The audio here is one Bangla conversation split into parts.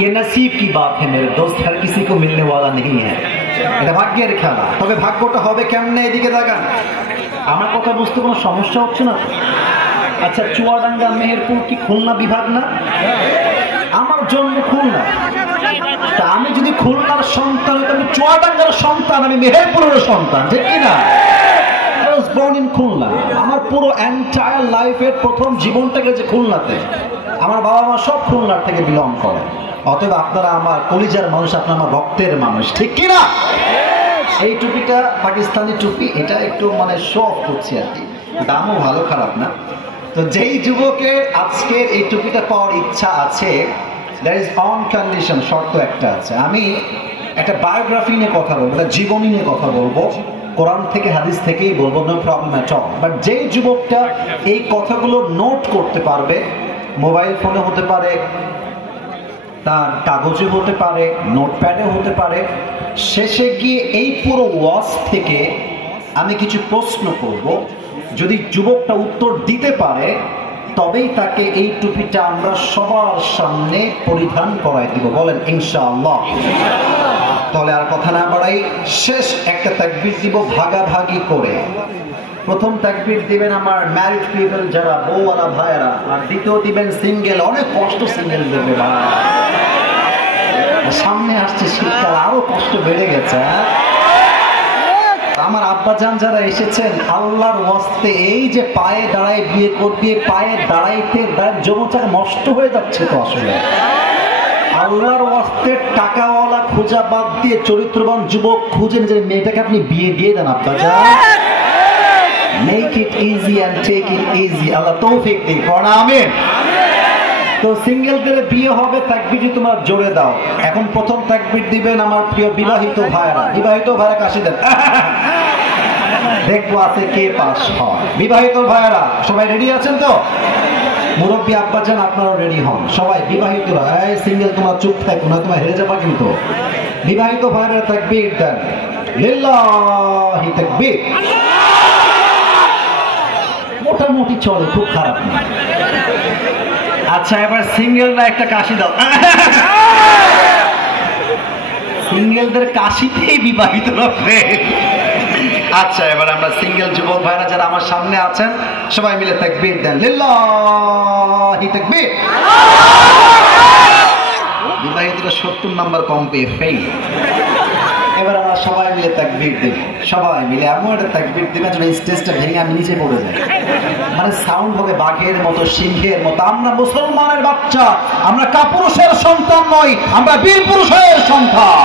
ये नसीब की बात है मेरे दोस्त, हर किसी को मिलने वाला नहीं है, এটা ভাগ্যের খেলা। তবে ভাগ্যটা হবে কেমনে? এদিকে তাকান। আমার কথা বুঝতে কোনো সমস্যা হচ্ছে না? আচ্ছা, চুয়াডাঙ্গা মেহেরপুর কি খুলনা বিভাগ না? আমার জন্ম খুলনা, তা আমি যদি খুলনার সন্তান হই, আমি চুয়াডাঙ্গার সন্তান, আমি মেহেরপুরের সন্তান, ঠিক কিনা? I was born in Khulna. আমার পুরো এন্টায়ার লাইফের প্রথম জীবনটা গেছে খুলনাতে। আমার বাবা মা সব খুলনার থেকে বিলং করে, অতএব আপনারা আমার কলিজার মানুষ, আপনারা আমার রক্তের মানুষ, ঠিক কিনা? এই টুপিটা পাকিস্তানি টুপি, এটা একটু মানে শো অফ করছি আর কি, দামও ভালো খারাপ না। তো যেই যুবকের আজকের এই টুপিটা পাওয়ার ইচ্ছা আছে, দ্যাট ইজ অন কন্ডিশন, শর্ত একটা আছে। আমি একটা বায়োগ্রাফি নিয়ে কথা বলবো, একটা জীবনী নিয়ে কথা বলবো, কোরআন থেকে হাদিস থেকেই বলবো, no problem at all. But যেই যুবকটা এই কথাগুলো নোট করতে পারবে, মোবাইল ফোনে হতে পারে, তার কাগজে হতে পারে, নোটপ্যাডে হতে পারে, শেষে গিয়ে এই পুরো ওয়াজ থেকে আমি কিছু প্রশ্ন করব, যদি যুবকটা উত্তর দিতে পারে তবেই তাকে এই টুপিটা আমরা সবার সামনে পরিধান করাই দিব। বলেন ইনশাআল্লাহ। তাহলে আর কথা না বাড়াই, শেষ একটা তাকবীর দিব ভাগাভাগি করে। প্রথম তাকবীর দিবেন আমার ম্যারিড পিপল, যারা বউওয়ালা ভাইয়েরা, আর দ্বিতীয় দিবেন সিঙ্গেল। অনেক কষ্ট সিঙ্গেল দেবে ভাই, সামনে আসছে শীতকাল, আরো কষ্ট বেড়ে গেছে। আমার আব্বাজান যারা এসেছেন, আল্লাহর ওয়াস্তে এই যে পায়ে দাঁড়ায় বিয়ে করবে, পায়ে দাঁড়াইতে জমটা নষ্ট হয়ে যাচ্ছে তো আসলে। আল্লাহর ওয়াস্তে টাকাওয়ালা খোঁজা বাদ দিয়ে চরিত্রবান যুবক খুঁজেন, যে মেয়েটাকে আপনি বিয়ে দিয়ে দেন আব্বাজান। Make it easy and take it easy, আল্লাহ তৌফিক দিন, পড়া আমিন। তো সিঙ্গেলদের বিয়ে হবে, তাকবীর তোমরা জোরে দাও। এখন প্রথম তাকবীর দিবেন আমার প্রিয় বিবাহিত ভাইরা। বিবাহিত ভাইরা কাশি দেন, দেখবো আছে কে পাস হয়। বিবাহিত ভাইরা সবাই রেডি আছেন তো? মুরব্বী আব্বাজান আপনারাও রেডি হন, সবাই বিবাহিতরা। এই সিঙ্গেল তোমরা চুপ থাকো না, তোমরা হেরে যাবা কিন্তু। বিবাহিত ভাইরা তাকবীর দেন, লিল্লাহি তাকবীর। মোটামুটি চলে, খুব খারাপ না। আচ্ছা, এবার সিঙ্গেলরা একটা কাশি দাও। সিঙ্গেলদের কাশিতেই বিবাহিতরা ফেল। আচ্ছা, এবার আমরা সিঙ্গেল যুবক ভাইরা যারা আমার সামনে আছেন, সবাই মিলে তাকবীর দেন, লিল্লাহি তাকবীর। বিবাহিতরা 70 নাম্বার কম পেয়ে ফেল। এবার আমরা সবাই মিলে তাকবীর দেব, সবাই মিলে এমন একটা তাকবীর দেবেন যেন স্টেজটা ভেঙে আমি নিচে পড়ে যাই। মানে সাউন্ড হবে বাঘের মতো, সিংহের মতো। আমরা মুসলমানের বাচ্চা, আমরা কাপুরুষের সন্তান নই, আমরা বীর পুরুষের সন্তান।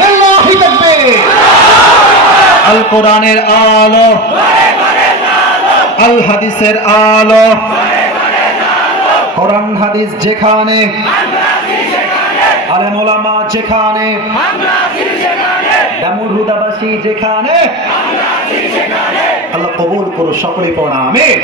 লিল্লাহি তাকবীর। আল কোরআনের আলো, আল হাদিসের আলো, কোরআন হাদিস যেখানে, আলেম ওলামা যেখানে, দামুর হুদাবাসী যেখানে, আল্লাহ কবুল করো, সকলে পড়া আমিন।